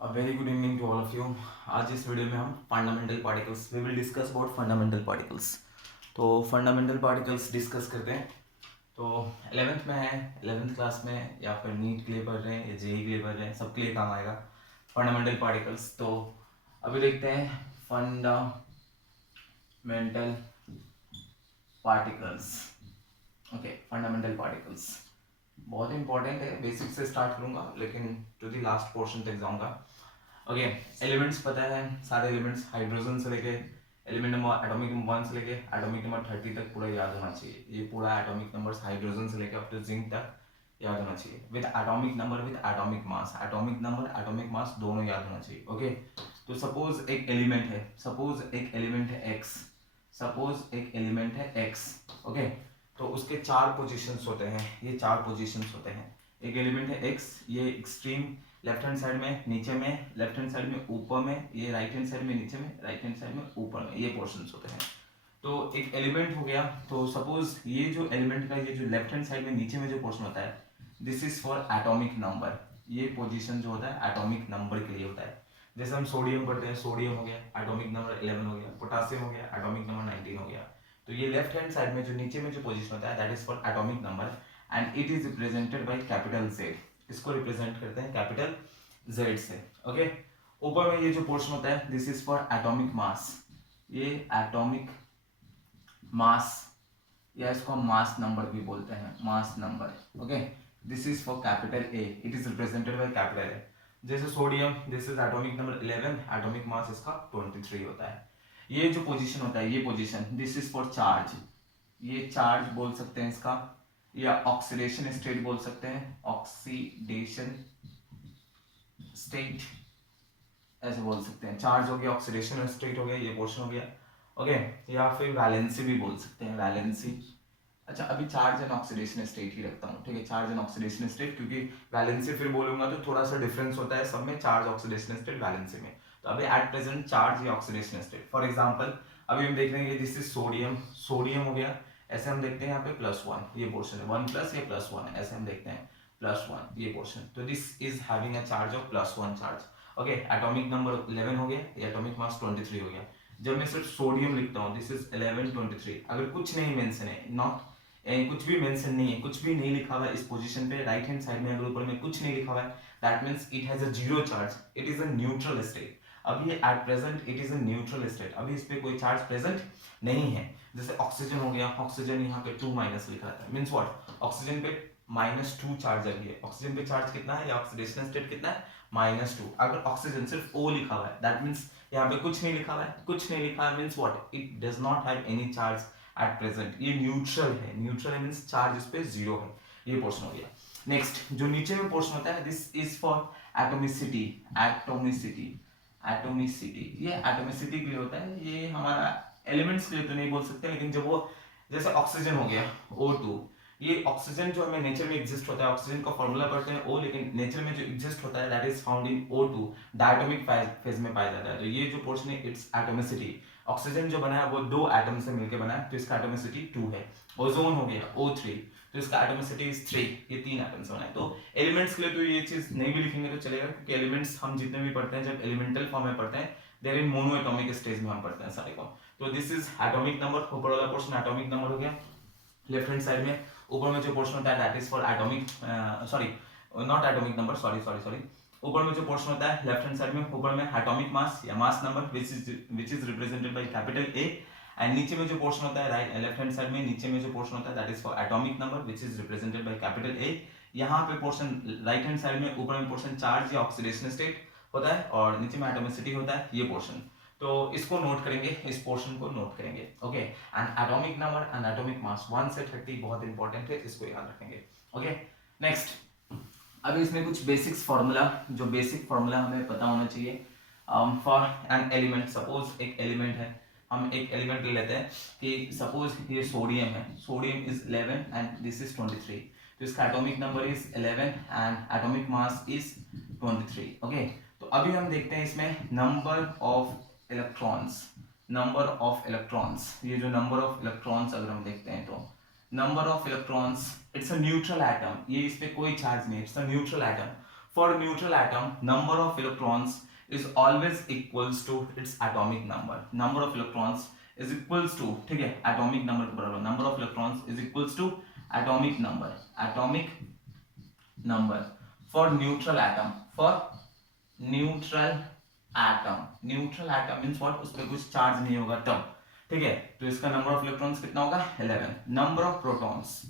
Very good evening to all of you. आज इस video में हम fundamental particles we will discuss about fundamental particles. तो fundamental particles discuss करते हैं। तो 11th में है, 11th क्लास में या फिर नीट के लिए पढ़ रहे हैं या जेई के लिए पढ़ रहे हैं, सबके लिए काम आएगा फंडामेंटल पार्टिकल्स। तो अभी देखते हैं fundamental particles. Okay, fundamental particles बहुत इंपॉर्टेंट है। बेसिक से स्टार्ट करूंगा लेकिन टू द लास्ट पोर्शन तक जाऊंगा। ओके, एलिमेंट्स पता है सारे एलिमेंट्स, हाइड्रोजन से लेके एलिमेंट नंबर एटॉमिक नंबर 1 से लेके एटॉमिक नंबर 30 तक पूरा याद होना चाहिए। ये पूरा एटॉमिक नंबर्स हाइड्रोजन से लेके अप टू जिंक तक याद होना चाहिए with atomic number with atomic mass. Atomic number atomic mass दोनों याद होना चाहिए। ओके, तो सपोज एक एलिमेंट है, सपोज एक एलिमेंट है एक्स, सपोज एक एलिमेंट है एक्स। ओके, तो उसके चार पोजीशंस होते हैं, ये चार पोजीशंस होते हैं। एक एलिमेंट है एक्स, ये एक्सट्रीम लेफ्ट हैंड साइड में नीचे में, लेफ्ट हैंड साइड में ऊपर में, ये राइट हैंड साइड में नीचे में, राइट हैंड साइड में ऊपर में, ये पोर्शंस होते हैं। तो एक एलिमेंट हो गया। तो सपोज ये जो एलिमेंट का ये जो लेफ्ट हैंड साइड में नीचे में जो पोर्शन होता है, this is for atomic number. ये पोजीशन जो होता है एटॉमिक नंबर के लिए होता है। जैसे हम सोडियम पढ़ते हैं, सोडियम हो गया एटॉमिक नंबर 11 हो गया, पोटासियम हो गया एटॉमिक नंबर 19 हो गया। तो ये लेफ्ट हैंड साइड में जो नीचे में जो पोजीशन होता है that is for atomic number and it is represented by capital Z. इसको रिप्रेजेंट करते हैं कैपिटल जेड से। ओके, ऊपर में ये जो पोर्शन होता है this is for atomic mass. ये एटॉमिक मास या इसको हम मास नंबर भी बोलते हैं, mass number. Okay, this is for capital A, it is represented by capital A. जैसे sodium, this is atomic number 11, atomic mass इसका 23 होता है। ये जो पोजीशन होता है, ये position this is for charge. ये चार्ज बोल सकते हैं इसका, या ऑक्सीडेशन स्टेट बोल सकते हैं, ऑक्सीडेशन स्टेट ऐसे बोल सकते हैं। चार्ज हो गया, ऑक्सीडेशन स्टेट हो गया, ये पोर्शन हो गया। ओके, या फिर वैलेंसी भी बोल सकते हैं, वैलेंसी। अच्छा, अभी चार्ज एंड ऑक्सीडेशन स्टेट ही रखता हूँ, ठीक है, चार्ज एंड ऑक्सीडेशन स्टेट, क्योंकि वैलेंसी फिर बोलूंगा तो थोड़ा सा डिफरेंस होता है सब में, चार्ज ऑक्सीडेशन स्टेट वैलेंसी में। तो अभी एट प्रेजेंट चार्ज या ऑक्सीडेशन स्टेट। फॉर एग्जांपल अभी हम देख रहे हैं कि दिस इज सोडियम, सोडियम हो गया, ऐसे हम देखते हैं यहाँ पे +1 ये पोर्शन है, 1 प्लस या +1 ऐसे हम देखते हैं, +1 ये पोर्शन। तो this is having a charge of +1 charge. Okay, atomic number 11 हो गया, एटॉमिक मास 23 हो गया। जब मैं सिर्फ सोडियम लिखता हूँ दिस इज 11 23, अगर कुछ नहीं मेंशन है, नॉट कुछ भी मेंशन नहीं है, कुछ भी नहीं लिखा हुआ है इस पोजीशन पे, राइट हैंड साइड में अगर ऊपर में कुछ नहीं लिखा हुआ है that means it has a zero charge, it is a neutral state. अभी at present it is a neutral state, अभी इस पे कोई चार्ज प्रेजेंट नहीं है। जैसे ऑक्सीजन हो गया, ऑक्सीजन यहाँ पे 2 माइनस लिखा रहता है, मींस व्हाट, ऑक्सीजन पे -2 चार्ज अभी है। ऑक्सीजन पे चार्ज कितना है या ऑक्सीडेशन स्टेट कितना है, -2। अगर ऑक्सीजन सिर्फ O लिखा हुआ है दैट मींस यहाँ पे कुछ नहीं लिखा हुआ है, कुछ नहीं लिखा है means what, it does not have any charge at present, ये न्यूट्रल है, न्यूट्रल है मींस चार्ज इस पे जीरो है। ये पोर्शन हो गया। नेक्स्ट जो नीचे में पोर्शन होता है this is for atomicity, atomicity, atomicity, ये एटोमिसिटी के लिए होता है। ये हमारा एलिमेंट्स के लिए तो नहीं बोल सकते, लेकिन जब वो जैसे ऑक्सीजन हो गया O2, ये ऑक्सीजन जो हमें नेचर में एग्जिस्ट होता है, ऑक्सीजन का फॉर्मूला पढ़ते हैं O, लेकिन नेचर में जो एग्जिस्ट होता है that is found in O2, diatomic phase में पाया जाता है। तो ये जो पोर्शन है इट्स एटोमिसिटी। ऑक्सीजन जो बना है वो 2 एटम से मिलकर बना है, तो इसका एटोमिसिटी 2 है। ओजोन हो गया O3, तो इसका एटोमिसिटी इज 3, ये 3 एटम से बना है। तो एलिमेंट्स के लिए तो ये चीज नहीं भी लिखेंगे तो चलेगा, क्योंकि एलिमेंट्स हम जितने भी पढ़ते हैं जब एलिमेंटल फॉर्म में पढ़ते हैं there in monoatomic stage में हम पढ़ते हैं सारे को। तो दिस इज एटॉमिक नंबर, ऊपर वाला पोर्शन एटॉमिक नंबर हो गया। लेफ्ट हैंड साइड में ऊपर में जो पोर्शन होता है that is for atomic, sorry not atomic number, sorry sorry sorry, ऊपर में जो पोर्शन होता है लेफ्ट हैंड साइड में, ऊपर में एटॉमिक मास या mass number which is represented by capital A, and नीचे में जो पोर्शन होता है राइट लेफ्ट हैंड साइड में, नीचे में जो पोर्शन होता है that is for atomic number which is represented by capital ए। यहाँ पे पोर्शन राइट हैंड साइड में ऊपर में पोर्शन चार्ज या ऑक्सीडेशन स्टेट होता है, और नीचे में एटोमिसिटी होता है, ये पोर्शन। तो इसको नोट करेंगे, इस पोर्शन को नोट करेंगे। Okay, and atomic number and atomic mass 1 से 30 बहुत इंपॉर्टेंट है, इसको याद रखेंगे। ओके, नेक्स्ट अभी इसमें कुछ बेसिक्स फार्मूला, जो बेसिक फार्मूला हमें पता होना चाहिए फॉर एन एलिमेंट। सपोज एक एलिमेंट है, हम एक एलिमेंट ले लेते हैं कि सपोज ये सोडियम है, sodium is 11 and this is 23, तो इसका atomic number is 11 and atomic mass is 23। Okay, तो अभी हम देखते हैं इसमें number of electrons, number of electrons, ये जो नंबर ऑफ इलेक्ट्रॉन्स अगर हम देखते हैं तो number of electrons, it's a neutral atom, ये इस पे कोई चार्ज नहीं, it's a neutral atom. For neutral atom number of electrons is always equals to its atomic number. Number of electrons is equals to, ठीक है, atomic number के बराबर. Number of electrons is equals to atomic number. Atomic number for neutral atom. For neutral atom. Neutral atom means what, उस पर कुछ charge नहीं होगा तब, ठीक है. तो इसका नंबर ऑफ इलेक्ट्रॉन्स कितना होगा 11. Number of protons.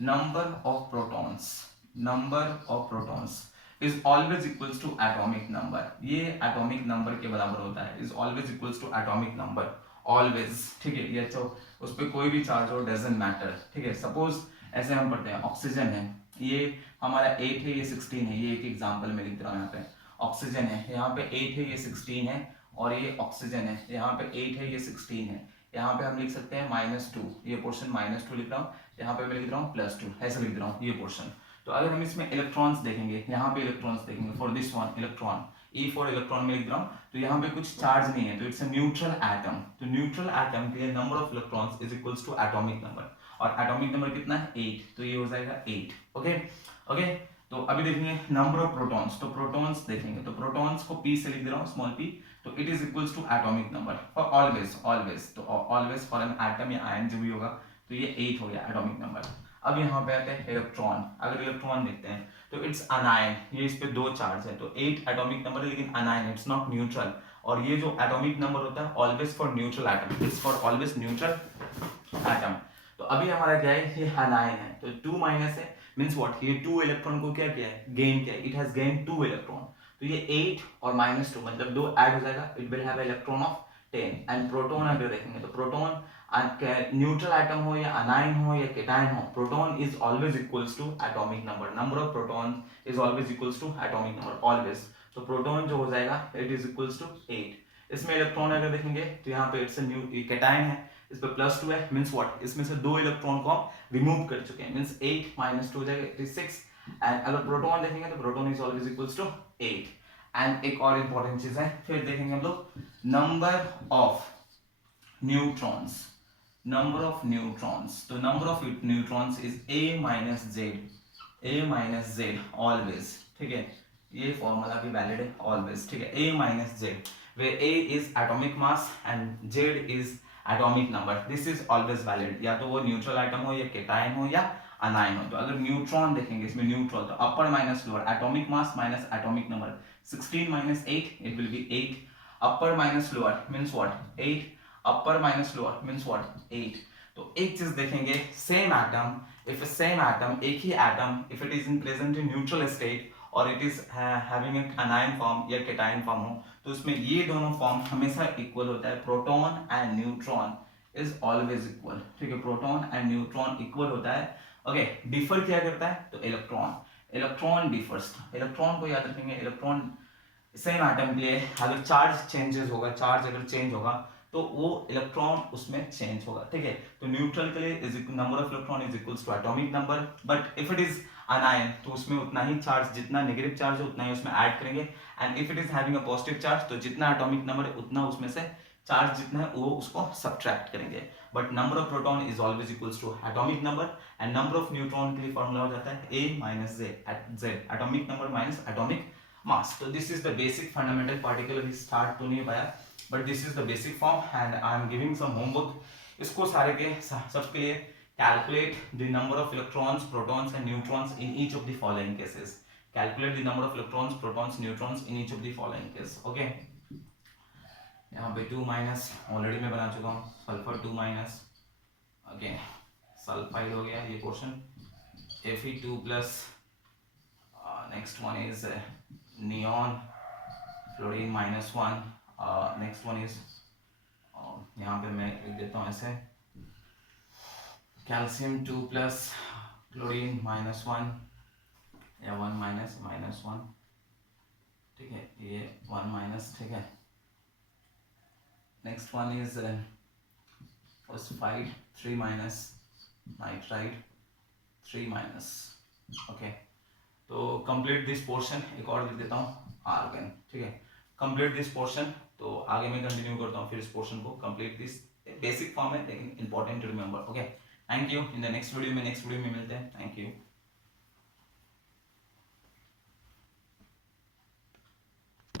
Number of protons. Number of protons is always equals to atomic number. ये एटॉमिक नंबर के बराबर होता है. Is always equals to atomic number. Always, ठीक है. ये तो उस पर कोई भी चार्ज हो डजंट मैटर, ठीक है. सपोज ऐसे हम पढ़ते हैं ऑक्सीजन है, ये हमारा 8 है, ये 16 है. ये एक एग्जांपल में लिख रहा हूँ. यहाँ पे ऑक्सीजन है, यहाँ पे 8 है, ये 16 है. और ये ऑक्सीजन है, यहाँ पे 8 है, ये 16 है. यहाँ पे हम लिख सकते हैं -2. ये पोर्शन -2 लिख रहा हूँ. यहाँ पे मैं लिख रहा हूँ +2. ऐसे लिख रहा हूँ ये पोर्शन. तो अगर हम इसमें इलेक्ट्रॉन्स देखेंगे, यहाँ पे इलेक्ट्रॉन्स देखेंगे, for this one electron, E for electron में लिख रहा हूँ. तो यहाँ पे कुछ चार्ज नहीं है, तो इट्स अ न्यूट्रल एटम. तो न्यूट्रल एटम के लिए number of electrons is equals to atomic number. और एटॉमिक नंबर कितना है 8. तो ये हो जाएगा 8. Okay okay. तो अभी देखेंगे नंबर ऑफ प्रोटॉन्स. तो प्रोटॉन्स देखेंगे, तो प्रोटॉन्स को P से लिख दे रहा हूँ, स्मॉल p. तो it is equals to atomic number for always. Always तो ऑलवेज फॉर एन एटम या आयन जो भी होगा, तो ये 8 हो गया एटॉमिक नंबर. अब यहाँ पे आते हैं इलेक्ट्रॉन. अगर इलेक्ट्रॉन देखते हैं तो इट्स अनायन. ये इस पे 2 चार्ज है, तो 8 एटॉमिक नंबर है, लेकिन अनायन, इट्स नॉट न्यूट्रल. और ये जो एटॉमिक नंबर होता है always for neutral atom, it's for always neutral atom. तो अभी हमारा क्या है, ये अनायन है, तो 2 माइनस है, मींस व्हाट, ये 2 इलेक्ट्रॉन को क्या किया है, गेन किया है. It has gain 2 electron. तो ये 8 और -2 मतलब 2 ऐड हो जाएगा. It will have electron of 10. And proton अगर देखेंगे तो प्रोटॉन न्यूट्रल एटम हो या अनायन हो या केटायन हो, proton is always equals to atomic number. Number of proton is always equals to atomic number, always. तो प्रोटॉन जो हो जाएगा इट इज इक्वल्स टू 8. इसमें इलेक्ट्रॉन अगर देखेंगे तो यहाँ पे इट्स अ न्यू केटायन है, इस पे +2 है, मींस व्हाट, इसमें से 2 इलेक्ट्रॉन को हम रिमूव कर चुके हैं, मींस 8 - 2 हो जाएगा, इट इज 6. एंड अगर प्रोटॉन देखेंगे तो proton is always equals to 8. And एक और इंपॉर्टेंट चीज है, फिर देखेंगे हम लोग number of neutrons. Number of neutrons. तो number of neutrons is A - Z always, ठीक है. ये फॉर्मूला भी वैलिड है, ऑलवेज, ठीक है. A - Z where A is atomic mass and Z is atomic number. This is always valid. या तो वो न्यूट्रल एटम हो या केटायन हो या अनायन हो. तो अगर न्यूट्रॉन देखेंगे इसमें, न्यूट्रल तो upper minus lower, atomic mass minus atomic number. 16 - 8 it will be 8. Upper minus lower means what, 8. Upper minus lower means what, 8. तो एक चीज देखेंगे, same atom, if same atom, एक ही atom, if it is in present in neutral state और it is having a anion form या cation form हो, तो उसमें ये दोनों फॉर्म हमेशा इक्वल होता है. Proton and neutron is always equal, ठीक है. प्रोटॉन एंड न्यूट्रॉन इक्वल होता है. ओके, डिफर क्या करता है, तो इलेक्ट्रॉन. Electron differs. इलेक्ट्रॉन को याद रखेंगे, इलेक्ट्रॉन सेम एटम के लिए अगर चार्ज चेंजेस होगा, चार्ज अगर चेंज होगा तो वो इलेक्ट्रॉन उसमें चेंज होगा, ठीक है. तो न्यूट्रल के लिए is number of electron is equals to atomic number. But if it is anion तो उसमें उतना ही चार्ज, जितना नेगेटिव चार्ज है उतना ही उसमें ऐड करेंगे. And if it is having a positive charge, तो जितना एटॉमिक नंबर है उतना उसमें से चार्ज जितना है वो उसको सब्ट्रैक्ट करेंगे. But number of proton is always equals to atomic number. And number of neutron के लिए फॉर्मूला हो जाता है A - Z, atomic number minus atomic mass. So this is the basic fundamental, particularly start तो नहीं पाया, but this is the basic form and I am giving some homework. इसको सारे के सबके लिए calculate the number of electrons, protons and neutrons in each of the following cases. Calculate the number of electrons, protons, neutrons in each of the following case. Okay. यहाँ पे 2 minus already मैं बना चुका हूँ, सल्फर 2 माइनस. ओके, सल्फाइड हो गया ये portion, Fe2+. Next one is neon, fluorine -1. Next one is, यहाँ पे मैं लिख देता हूँ ऐसे, कैल्शियम 2+, क्लोरीन -1 या 1 -1, ठीक है. ये 1 ठीक है. Next one is phosphide 3-, nitride 3-. Okay, तो कंप्लीट दिस पोर्शन. एक और लिख देता हूँ आर्गन, ठीक है. Complete this portion. तो आगे मैं कंटिन्यू करता हूँ फिर इस पोर्शन को. कंप्लीट दिस, बेसिक फॉर्म है लेकिन important to remember. Okay, thank you. In the next video में मिलते हैं. Thank you.